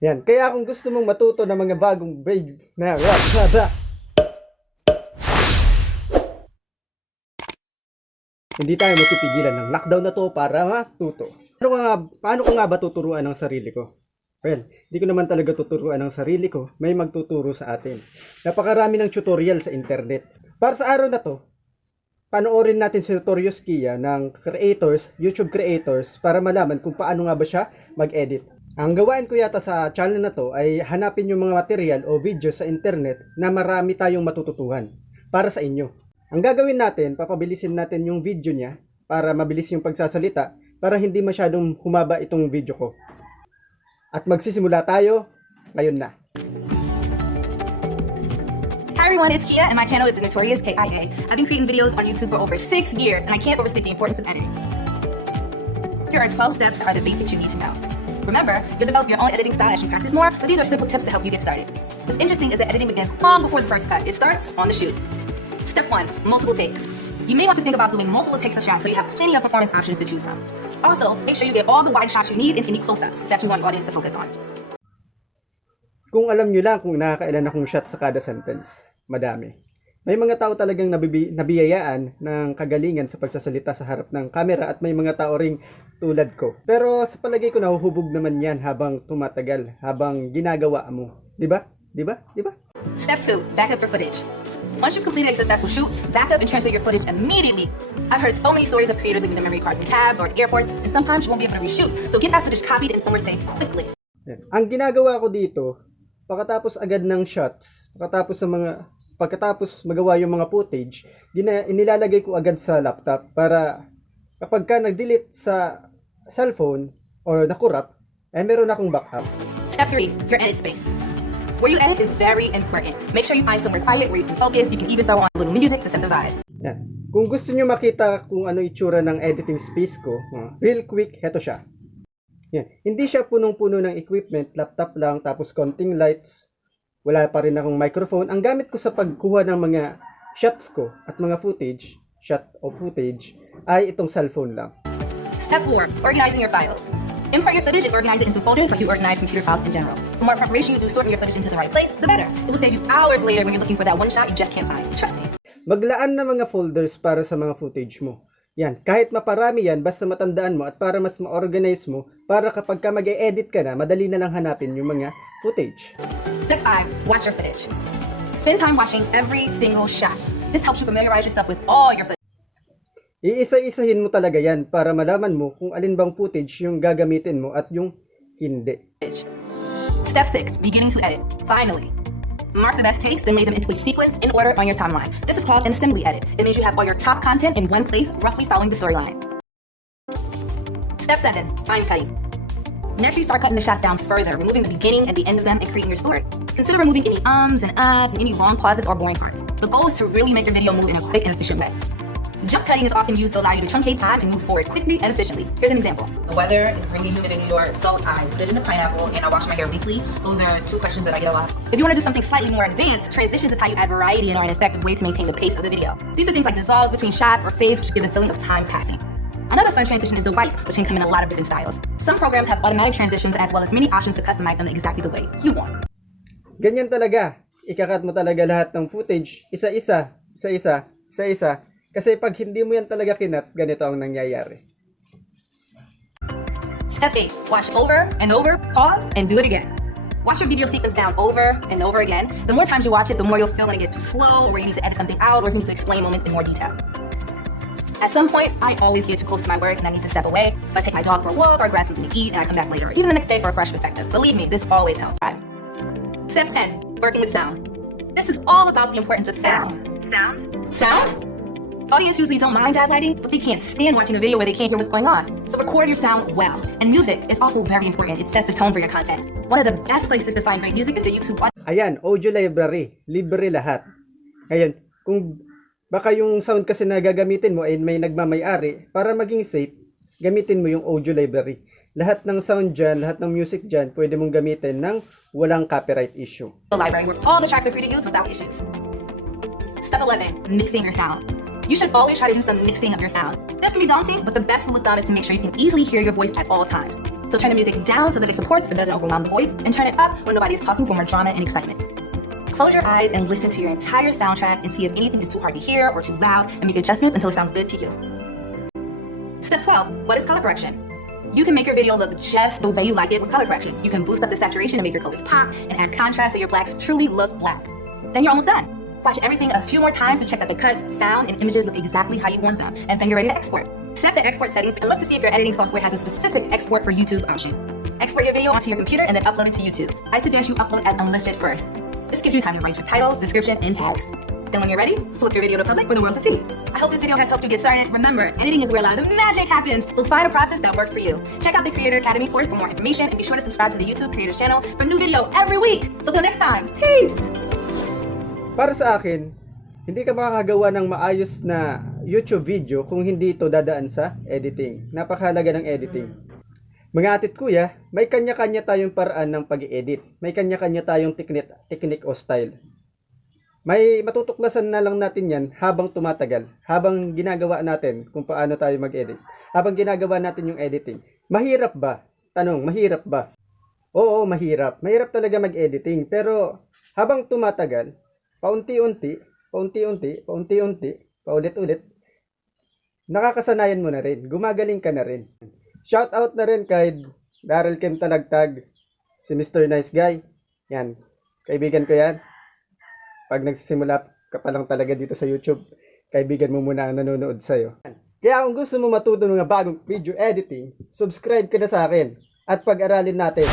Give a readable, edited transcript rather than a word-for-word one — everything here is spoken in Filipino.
Yan. Kaya kung gusto mong matuto ng mga bagong video na hindi tayo mapipigilan ng lockdown na to para matuto. Paano ko nga ba tuturuan ng sarili ko? Well, hindi ko naman talaga tuturuan ng sarili ko. May magtuturo sa atin. Napakarami ng tutorial sa internet. Para sa araw na to, panoorin natin si Notorious Kia ng creators, YouTube creators, para malaman kung paano nga ba siya mag-edit. Ang gawain ko yata sa channel na to ay hanapin yung mga material o video sa internet na marami tayong matututuhan para sa inyo. Ang gagawin natin, papabilisin natin yung video niya para mabilis yung pagsasalita para hindi masyadong humaba itong video ko. At magsisimula tayo ngayon na. Hi everyone, it's Kia and my channel is Notorious Kia. I've been creating videos on YouTube for over 6 years and I can't overstate the importance of editing. Here are 12 steps that are the basics you need to know. Remember, you'll develop your own editing style as you practice more, but these are simple tips to help you get started. What's interesting is that editing begins long before the first cut. It starts on the shoot. Step 1, multiple takes. You may want to think about doing multiple takes of shots so you have plenty of performance options to choose from. Also, make sure you get all the wide shots you need and any close-ups that you want your audience to focus on. Kung alam nyo lang kung nakakailan akong shot sa kada sentence, madami. May mga tao talagang nabiyayaan ng kagalingan sa pagsasalita sa harap ng camera at may mga tao ring tulad ko. Pero sa palagay ko nahuhubog naman yan habang tumatagal, habang ginagawa mo. Diba? Diba? Diba? Step 2, back up your footage. Once you've completed a successful shoot, back up and transfer your footage immediately. I've heard so many stories of creators leaving their memory cards in cabs or at airports, and sometimes you won't be able to reshoot. So get that footage copied and somewhere safe quickly. Yan. Ang ginagawa ko dito, pagkatapos agad ng shots, pagkatapos magawa yung mga footage, inilalagay ko agad sa laptop para kapag ka nag-delete sa cellphone or nakurap, meron akong backup. Step 3, your edit space. Where you edit is very important. Make sure you find somewhere quiet where you can focus. You can even throw on a little music to set the vibe. Yan. Kung gusto nyo makita kung ano itsura ng editing space ko, real quick, heto siya. Yan. Hindi siya punong-puno ng equipment, laptop lang, tapos konting lights. Wala pa rin akong microphone. Ang gamit ko sa pagkuha ng mga shots ko at mga footage, ay itong cellphone lang. Step 4, organizing your files. Import your footage and organize it into folders like you organize computer files in general. The more preparation you do sorting your footage into the right place, the better. It will save you hours later when you're looking for that one shot you just can't find. Trust me. Maglaan ng mga folders para sa mga footage mo. Yan, kahit maparami yan, basta matandaan mo at para mas ma-organize mo, para kapag ka mag-e-edit ka na, madali na lang hanapin yung mga footage. Step 5, watch your footage. Spend time watching every single shot. This helps you familiarize yourself with all your footage. Iisa-isahin mo talaga yan para malaman mo kung alin bang footage yung gagamitin mo at yung hindi. Step 6, beginning to edit. Finally. Mark the best takes, then lay them into a sequence in order on your timeline. This is called an assembly edit. It means you have all your top content in one place, roughly following the storyline. Step 7, fine cutting. Next, you start cutting the shots down further, removing the beginning and the end of them and creating your story. Consider removing any ums and ahs and any long pauses or boring parts. The goal is to really make your video move in a quick and efficient way. Jump cutting is often used to allow you to truncate time and move forward quickly and efficiently. Here's an example. The weather is really humid in New York, so I put it in a pineapple and I wash my hair weekly. Those are 2 questions that I get a lot. If you want to do something slightly more advanced, transitions is how you add variety and are an effective way to maintain the pace of the video. These are things like dissolves between shots or fades, which give the feeling of time passing. Another fun transition is the wipe, which can come in a lot of different styles. Some programs have automatic transitions as well as many options to customize them exactly the way you want. Ganyan talaga. Ikakat mo talaga lahat ng footage, isa-isa. Kasi pag hindi mo yan talaga kinat, ganito ang nangyayari. Step 8, watch over and over, pause, and do it again. Watch your video sequence down over and over again. The more times you watch it, the more you'll feel when it gets too slow, or where you need to edit something out, or if you need to explain moments in more detail. At some point, I always get too close to my work and I need to step away, so I take my dog for a walk or I grab something to eat and I come back later, even the next day for a fresh perspective. Believe me, this always helps. Step 10, working with sound. This is all about the importance of sound. Sound? Audience usually don't mind bad lighting, but they can't stand watching a video where they can't hear what's going on. So record your sound well. And music is also very important. It sets the tone for your content. One of the best places to find great music is the YouTube audio. Ayan, audio library. Libre lahat. Ngayon, kung baka yung sound kasi na gagamitin mo ay may nagmamay-ari, para maging safe, gamitin mo yung audio library. Lahat ng sound dyan, lahat ng music dyan, pwede mong gamitin ng walang copyright issue. The library where all the tracks are free to use without issues. Step 11, mixing your sound. You should always try to do some mixing of your sound. This This can be daunting, but the best rule of thumb is to make sure you can easily hear your voice at all times. So turn the music down so that it supports but doesn't overwhelm the voice, and turn it up when nobody is talking for more drama and excitement. Close your eyes and listen to your entire soundtrack and see if anything is too hard to hear or too loud, and make adjustments until it sounds good to you. Step 12, what is color correction? You can make your video look just the way you like it with color correction. You can boost up the saturation and make your colors pop, and add contrast so your blacks truly look black. Then you're almost done. Watch everything a few more times to check that the cuts, sound, and images look exactly how you want them, and then you're ready to export. Set the export settings and look to see if your editing software has a specific export for YouTube option. Export your video onto your computer and then upload it to YouTube. I suggest you upload as unlisted first. This gives you time to write your title, description, and tags. Then when you're ready, flip your video to public for the world to see. I hope this video has helped you get started. Remember, editing is where a lot of the magic happens, so find a process that works for you. Check out the Creator Academy course for more information, and be sure to subscribe to the YouTube Creators channel for new video every week. So till next time, peace! Para sa akin, hindi ka makakagawa ng maayos na YouTube video kung hindi ito dadaan sa editing. Napakahalaga ng editing. Mga atit kuya, may kanya-kanya tayong paraan ng pag-edit. May kanya-kanya tayong technique o style. May matutuklasan na lang natin yan habang tumatagal. Habang ginagawa natin kung paano tayo mag-edit. Habang ginagawa natin yung editing. Mahirap ba? Tanong, mahirap ba? Oo, mahirap. Mahirap talaga mag-editing. Pero habang tumatagal, paunti-unti, paulit-ulit, nakakasanayan mo na rin. Gumagaling ka na rin. Shout out na rin kay Daryl Kim Talagtag, si Mr. Nice Guy. Yan, kaibigan ko yan. Pag nagsisimula ka pa lang talaga dito sa YouTube, kaibigan mo muna ang nanonood sa'yo. Kaya kung gusto mo matuto ng mga bagong video editing, subscribe ka na sa akin at pag-aralin natin.